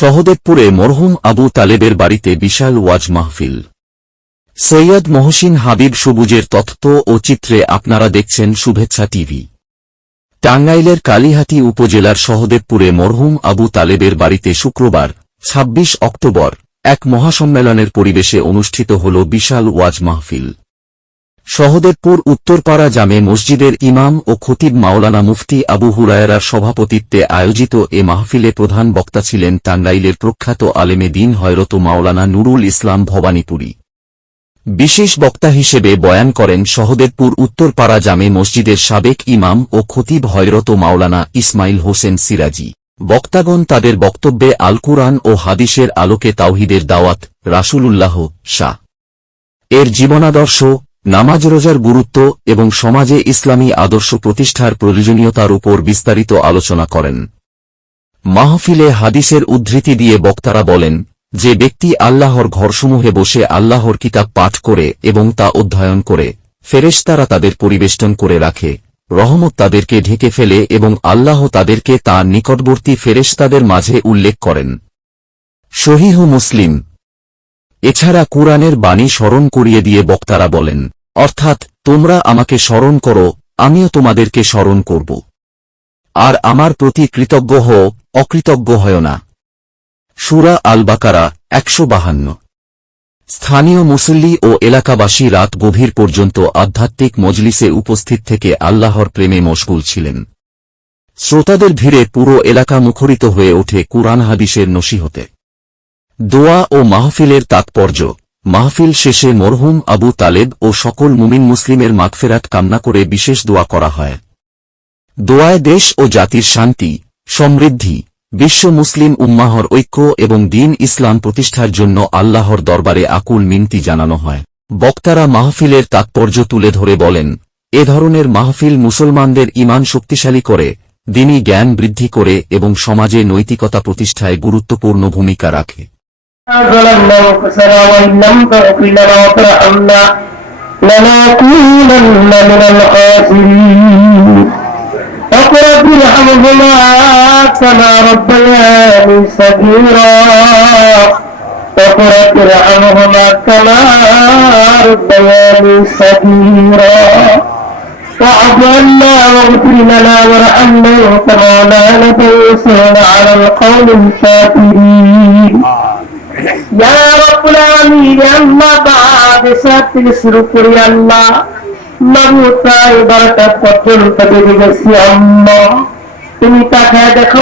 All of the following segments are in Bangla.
সহদেবপুরে মরহুম আবু তালেবের বাড়িতে বিশাল ওয়াজ মাহফিল। সৈয়দ মহসিন হাবিব সবুজের তথ্য ও চিত্রে আপনারা দেখছেন শুভেচ্ছা টিভি। টাঙ্গাইলের কালিহাটি উপজেলার সহদেবপুরে মরহুম আবু তালেবের বাড়িতে শুক্রবার ২৬ অক্টোবর, এক মহাসম্মেলনের পরিবেশে অনুষ্ঠিত হল বিশাল ওয়াজ মাহফিল। সহদেবপুর উত্তরপাড়া জামে মসজিদের ইমাম ও খতিব মাওলানা মুফতি আবু হুরায়রার সভাপতিত্বে আয়োজিত এ মাহফিলে প্রধান বক্তা ছিলেন টাঙ্গাইলের প্রখ্যাত আলেমে দিন হয়রত মাওলানা নুরুল ইসলাম ভবানীপুরী। বিশেষ বক্তা হিসেবে বয়ান করেন সহদেবপুর উত্তরপাড়া জামে মসজিদের সাবেক ইমাম ও খতিব হয়রত মাওলানা ইসমাইল হোসেন সিরাজি। বক্তাগণ তাদের বক্তব্যে আল কুরআন ও হাদিসের আলোকে তাওহিদের দাওয়াত, রাসূলুল্লাহ, শাহ। এর জীবনাদর্শ নামাজ রোজার গুরুত্ব এবং সমাজে ইসলামী আদর্শ প্রতিষ্ঠার প্রয়োজনীয়তার উপর বিস্তারিত আলোচনা করেন। মাহফিলে হাদিসের উদ্ধৃতি দিয়ে বক্তারা বলেন যে ব্যক্তি আল্লাহর ঘরসমূহে বসে আল্লাহর কিতাব পাঠ করে এবং তা অধ্যয়ন করে, ফেরেশতারা তাদের পরিবেষ্টন করে রাখে, রহমত তাদেরকে ঢেকে ফেলে এবং আল্লাহ তাদেরকে তাঁর নিকটবর্তী ফেরেশতাদের মাঝে উল্লেখ করেন। শহীহ মুসলিম। এছাড়া কুরআনের বাণী স্মরণ করিয়ে দিয়ে বক্তারা বলেন অর্থাৎ, তোমরা আমাকে স্মরণ করো, আমিও তোমাদেরকে স্মরণ করব। আর আমার প্রতি কৃতজ্ঞ হও, অকৃতজ্ঞ হয় না। সুরা আল বাকারা একশো বাহান্ন। স্থানীয় মুসল্লি ও এলাকাবাসী রাত গভীর পর্যন্ত আধ্যাত্মিক মজলিসে উপস্থিত থেকে আল্লাহর প্রেমে মশগুল ছিলেন। শ্রোতাদের ভিড়ে পুরো এলাকা মুখরিত হয়ে ওঠে কুরআন হাদিসের নসিহতে। দোয়া ও মাহফিলের তাৎপর্য। মাহফিল শেষে মরহুম আবু তালেব ও সকল মুমিন মুসলিমের মাগফেরাত কামনা করে বিশেষ দোয়া করা হয়। দোয়ায় দেশ ও জাতির শান্তি, সমৃদ্ধি, বিশ্ব মুসলিম উম্মাহর ঐক্য এবং দিন ইসলাম প্রতিষ্ঠার জন্য আল্লাহর দরবারে আকুল মিনতি জানানো হয়। বক্তারা মাহফিলের তাৎপর্য তুলে ধরে বলেন, এ ধরনের মাহফিল মুসলমানদের ইমান শক্তিশালী করে দিনই জ্ঞান বৃদ্ধি করে এবং সমাজে নৈতিকতা প্রতিষ্ঠায় গুরুত্বপূর্ণ ভূমিকা রাখে। ظلمنا انفسنا وان لم تغفر لنا وترحمنا لنكونن من الخاسرين فقل رب ارحمهما كما ربياني صغيرا فقل رب ارحمهما كما ربياني صغيرا واعف عنا واغفر لنا وارحمنا كما لا نتوسل على القوم الكافرين তুমি তাকায় দেখো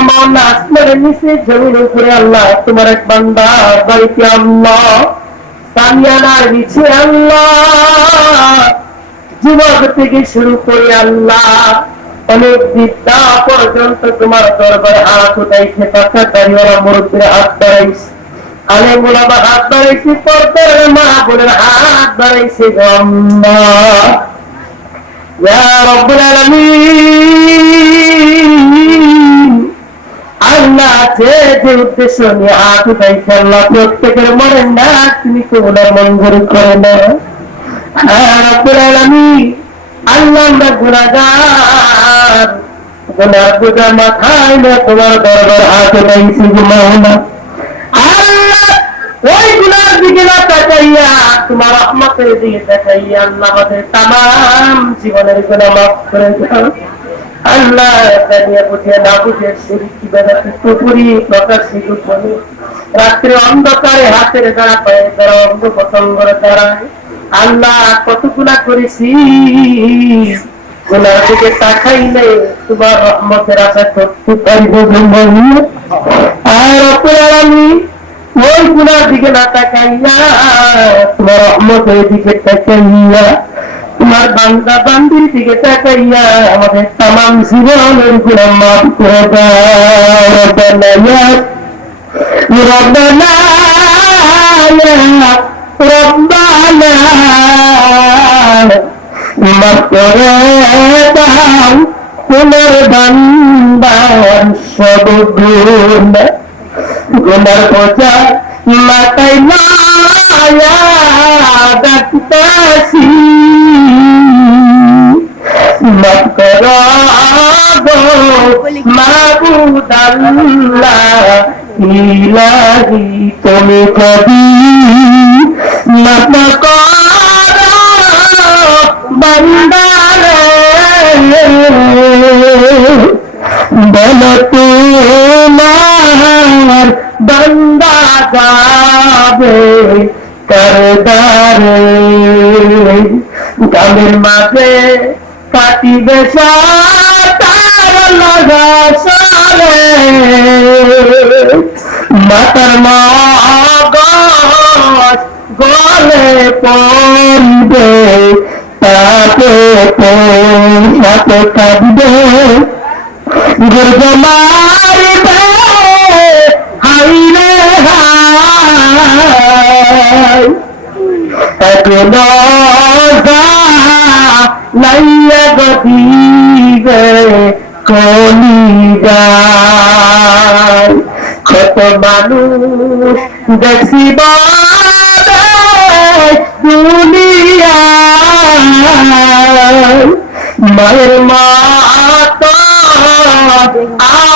জমির উপরে আল্লাহ, তোমার এক বান্দা, বাড়িতে আল্লাহ নিচে আল্লাহ। যুবক থেকে শুরু করে আল্লাহ। অনেক বিদ্যা পর্যন্ত তোমার দরবারে হাত উঠাইছে মুরব্বীর হাত বাড়াইছে। আলে গোলাবা হাত বাড়াইছে, পর্দার মা বোনের হাত বাড়াইছে উদ্দেশ্য নিয়ে প্রত্যেকের মনে না তুমি তোমার মঞ্জুর করে না। আল্লাহ আমরা গুণাগার গুণার বোঝা মাথায় না তোমার দরবার হাত উঠাইছি গুণা ওই গুনার দিকে না তাকাইয়া, তোমার রহমতের দিকে তাকাইয়া আল্লাহ আমাদের তাম জীবনের গুণা মাফ করে দাও। আল্লাহ না বুঝে বেড়াতে পুকুরি প্রকাশী রাত্রে অন্ধকারে হাতের দ্বারা পায়ে দ্বারা, অঙ্গ পতঙ্গর দ্বারায় আল্লাহ কত গুণা করেছি। গুনার দিকে তাকাইলে তোমার রহমতের আশা করতে পারব আর অপরাধ আমি ওই গুনার দিকে না তাকাইয়া তোমার রহমতের দিকে তাকাইয়া, তোমার বান্দা বান্দির দিকে তাকাইয়া আমাদের তাম জীবনের গুণা মাফ করে রব্বানা রব্বানা মাফ সব গুণ গুনার বোঝা মাথায় মায়া ডাকতাছি। মাফ করো গো মাবুদ আল্লাহ ইলাহি তুমি কবি। মাফ করো বান্দারে যাবে করদারে গামের মাঝে কাটিবে তার লাগা সারে মাতার মগজ গলে পড়বে, তাতে সাথে কাঁদবে গুর্গ এগুলো লাইয়া গদিবে কলি যায় কত মানুষ দেখিব দুনিয়ায় মায়ের আপন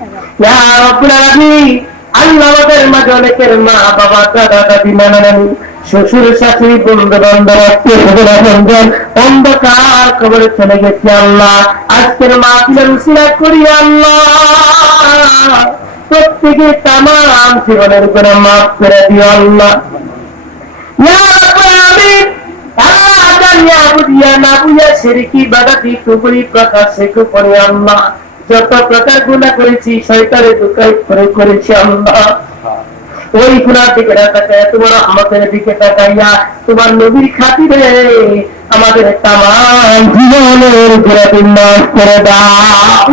মা শ্বশুর, শাশুড়ি বন্ধু অন্ধকার চলে গেছে আল্লাহ। আজকের উসিলা করি আল্লাহ। প্রত্যেকে তামাম জীবনের উপরে মাফ করে দিও আল্লাহ। বুঝিয়া না বুঝিয়া শিরকি বাদাতি কুপুরি প্রকাশে কুপুরি আল্লাহ। যত প্রকার গুণা করেছি, শয়তানের দুঃখাই করে করেছি আল্লাহ। ওই গুণার দিকে তাকায় তোমার আমাদের দিকে তাকাইয়া তোমার নবীর খাতিরে আমাদের তামাম জীবনের ঘুরে বিন্যাস করে দাও।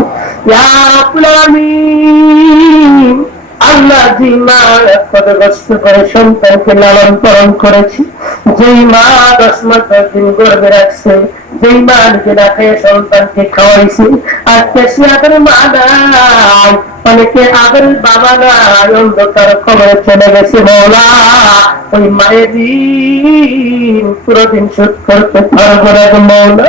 ইয়া রাব্বুল আল্লাহ যে মা কষ্ট করে সন্তানকে লালন পালন করেছি। যেই মা দশ মাস দিন গর্বে রাখছে, যেই মা নিজে না সন্তানকে খাওয়াইছে। আজকে সে আদের মা নাই, অনেকে আদের বাবা নাই, অন্ধকার খবরে চলে গেছে বলা ওই মায়ের দিন পুরো দিন শোধ করতে পারব না মৌলা।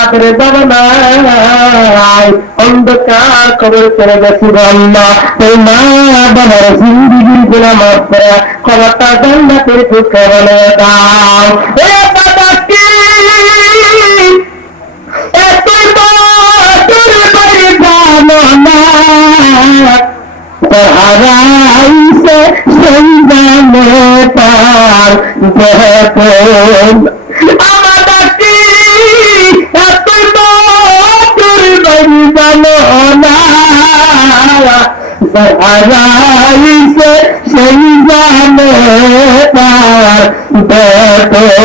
আদর বাবা নাই অন্ধকার কবর চলে গেছি আল্লাহ ওই মা বাবার জিন্দিগিরগুলা মাফ করা কবরটা জান্নাতের টুকরা বলে দাও। এ বাবাকে এতই বছর বাড়ি জানো না। হারাইছে সেই জানে তার দেখুন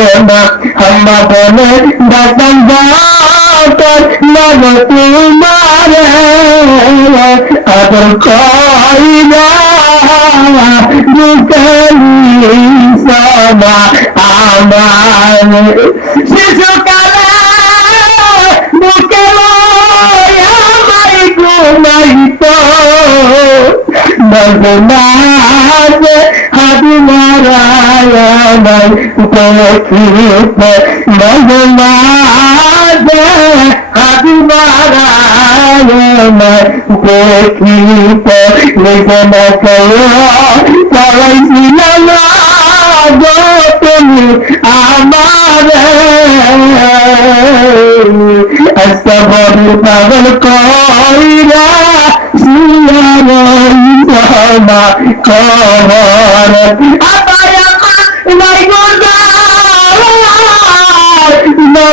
দেখুন আম্মা বলে ডাকান যাকর নব তোমারে। আদর কইরা দুকালি সামা আমার। শিশুকালে বুকে মাই ঘুমাইতো। নজনাজে নারায়ণ দেখিত নজনাজে হাদি নারায়ণ দেখিত নিজন চালাইছিল না তুমি আমার। আস্তা পাগল কইরা শিয়া না খবর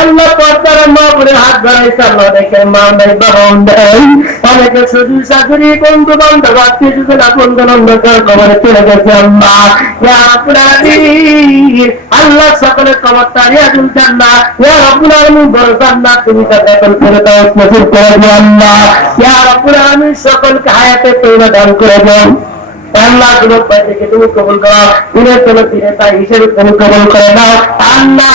আল্লাহ পর্দার মা করে হাত ধরাইছে আল্লাহ দেখে মা নাই বাবা নাই। অনেকে শুধু চাকরি বন্ধু বান্ধব, আত্মীয় স্বজন, আপন অন্ধকার খবরে চলে গেছে আল্লাহ আল্লাহ সকলের খবর তারিয়া দিন, জান্নাত। ইয়া রাব্বুল আলামিন বড় জান্নাত, তুমি তাকে করে দাও, নসিব করে দিও আল্লাহ ইয়া রাব্বুল আলামিন সকলকে হায়াতে তৈরি দান করে দাও। আল্লাহগুলো থেকে তুমি কবুল করো? দিনের কোনো দিনে তাই হিসেবে তুমি কবুল করে দাও আল্লাহ।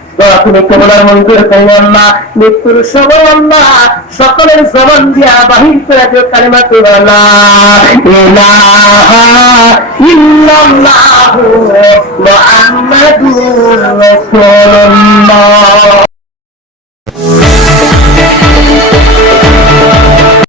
দোয়া কবলার মঞ্জুর করি আল্লাহ মৃত্যুর সময় আল্লাহ সকলের জবান দিয়া বাহির করে দিও কালিমা তুলা ইলাহা ইল্লাল্লাহু মুহাম্মাদুর রাসূলুল্লাহ।